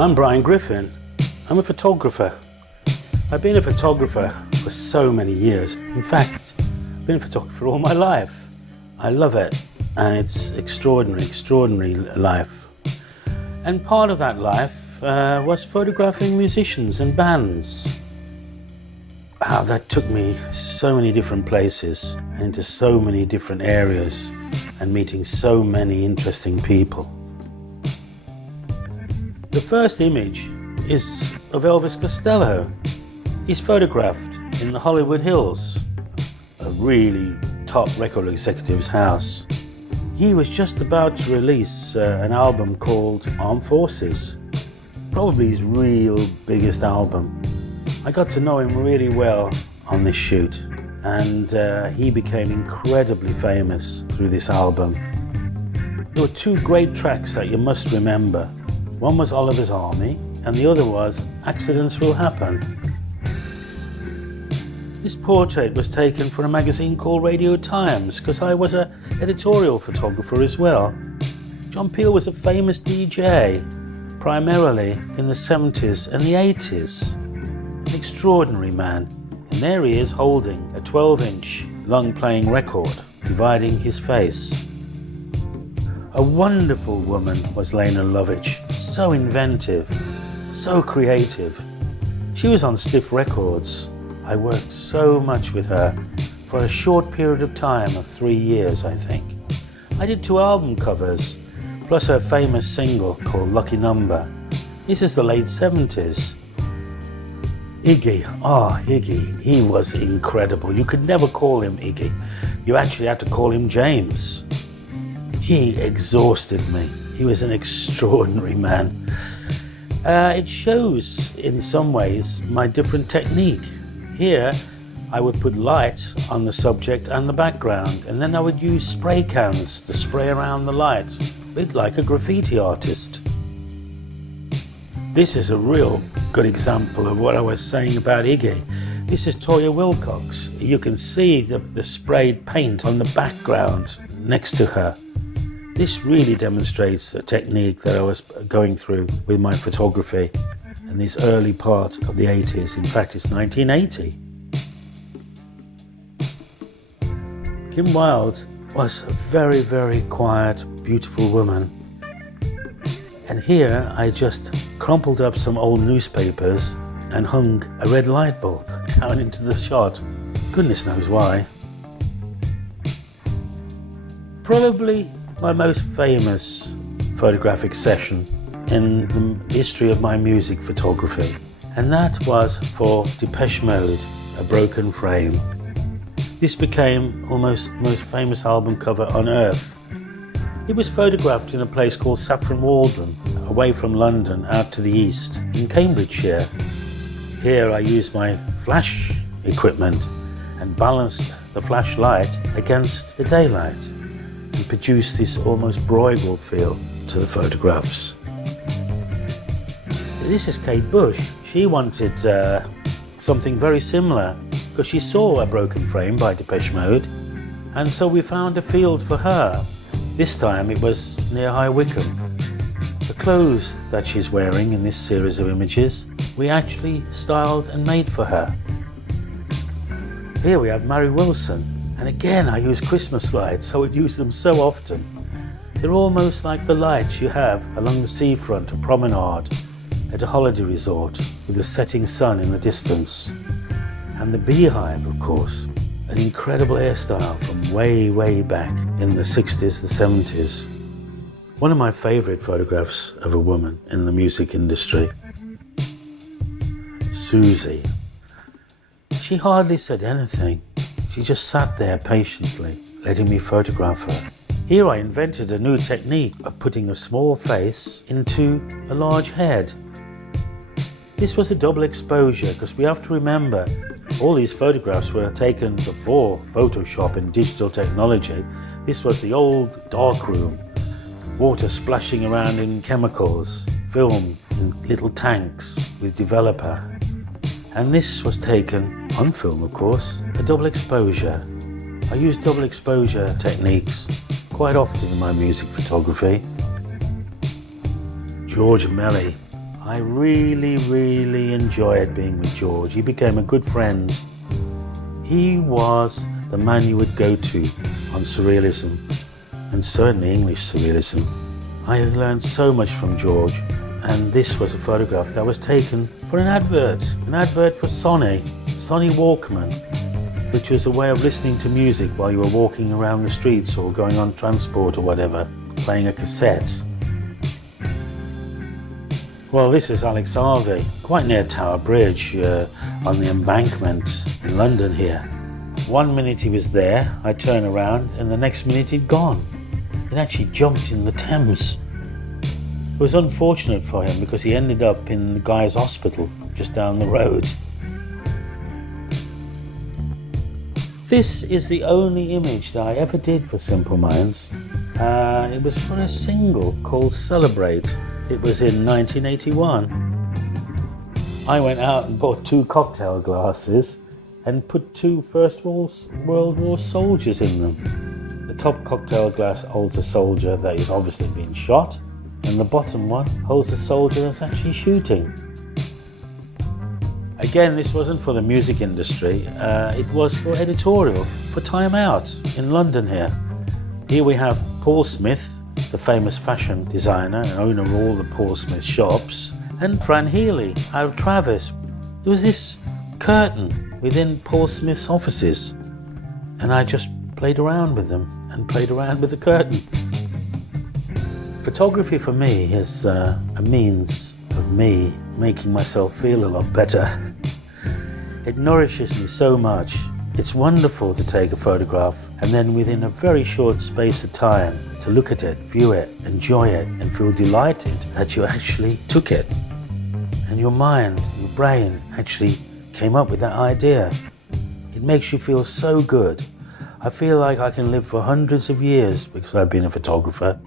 I'm Brian Griffin. I'm a photographer. I've been a photographer for so many years. In fact, I've been a photographer all my life. I love it, and it's extraordinary life. And part of that life was photographing musicians and bands. Wow, that took me so many different places, into so many different areas, and meeting so many interesting people. The first image is of Elvis Costello. He's photographed in the Hollywood Hills, a really top record executive's house. He was just about to release an album called Armed Forces, probably his real biggest album. I got to know him really well on this shoot, and he became incredibly famous through this album. There were two great tracks that you must remember. One was Oliver's Army, and the other was Accidents Will Happen. This portrait was taken for a magazine called Radio Times, because I was an editorial photographer as well. John Peel was a famous DJ, primarily in the 70s and the 80s. An extraordinary man. And there he is holding a 12-inch long-playing record, dividing his face. A wonderful woman was LENA LOVICH, so inventive, so creative. She was on Stiff Records. I worked so much with her for a short period of time of 3 years, I think. I did 2 album covers, plus her famous single called Lucky Number. This is the late 70s. Iggy, he was incredible. You could never call him Iggy. You actually had to call him James. He exhausted me. He was an extraordinary man. It shows in some ways my different technique. Here, I would put light on the subject and the background, and then I would use spray cans to spray around the light, a bit like a graffiti artist. This is a real good example of what I was saying about Iggy. This is Toya Wilcox. You can see the sprayed paint on the background next to her. This really demonstrates a technique that I was going through with my photography in this early part of the 80s. In fact, it's 1980. Kim Wilde was a very, very quiet, beautiful woman. And here I just crumpled up some old newspapers and hung a red light bulb down into the shot. Goodness knows why. Probably my most famous photographic session in the history of my music photography, and that was for Depeche Mode, A Broken Frame. This became almost the most famous album cover on earth. It was photographed in a place called Saffron Walden, away from London, out to the east, in Cambridgeshire. Here I used my flash equipment and balanced the flashlight against the daylight and produced this almost broigal feel to the photographs. This is Kate Bush. She wanted something very similar because she saw A Broken Frame by Depeche Mode, and so we found a field for her. This time it was near High Wycombe. The clothes that she's wearing in this series of images, we actually styled and made for her. Here we have Mary Wilson, and again I use Christmas lights. I would use them so often. They're almost like the lights you have along the seafront or promenade at a holiday resort with the setting sun in the distance. And the beehive, of course, an incredible hairstyle from way, way back in the 60s, the 70s. One of my favorite photographs of a woman in the music industry. Susie. She hardly said anything. She just sat there patiently, letting me photograph her. Here I invented a new technique of putting a small face into a large head. This was a double exposure, because we have to remember all these photographs were taken before Photoshop and digital technology. This was the old darkroom, water splashing around in chemicals, film in little tanks with developer. And this was taken on film, of course, a double exposure. I use double exposure techniques quite often in my music photography. George Melly, I really enjoyed being with George. He became a good friend. He was the man you would go to on surrealism, and certainly English surrealism. I learned so much from George, and this was a photograph that was taken for an advert for Sony Walkman, which was a way of listening to music while you were walking around the streets or going on transport or whatever, playing a cassette. Well, this is Alex Harvey, quite near Tower Bridge, on the embankment in London here. 1 minute he was there, I turn around, and the next minute he'd gone. It actually jumped in the Thames. It was unfortunate for him because he ended up in the Guy's Hospital just down the road. This is the only image that I ever did for Simple Minds. It was for a single called Celebrate. It was in 1981. I went out and bought 2 cocktail glasses and put 2 First World War soldiers in them. The top cocktail glass holds a soldier that is obviously being shot, and the bottom one holds a soldier that's actually shooting. Again, this wasn't for the music industry, it was for editorial, for Time Out in London here. Here we have Paul Smith, the famous fashion designer and owner of all the Paul Smith shops, and Fran Healy out of Travis. There was this curtain within Paul Smith's offices, and I just played around with them and played around with the curtain. Photography for me is a means of me making myself feel a lot better. It nourishes me so much. It's wonderful to take a photograph and then within a very short space of time to look at it, view it, enjoy it, and feel delighted that you actually took it. And your mind, your brain actually came up with that idea. It makes you feel so good. I feel like I can live for hundreds of years because I've been a photographer.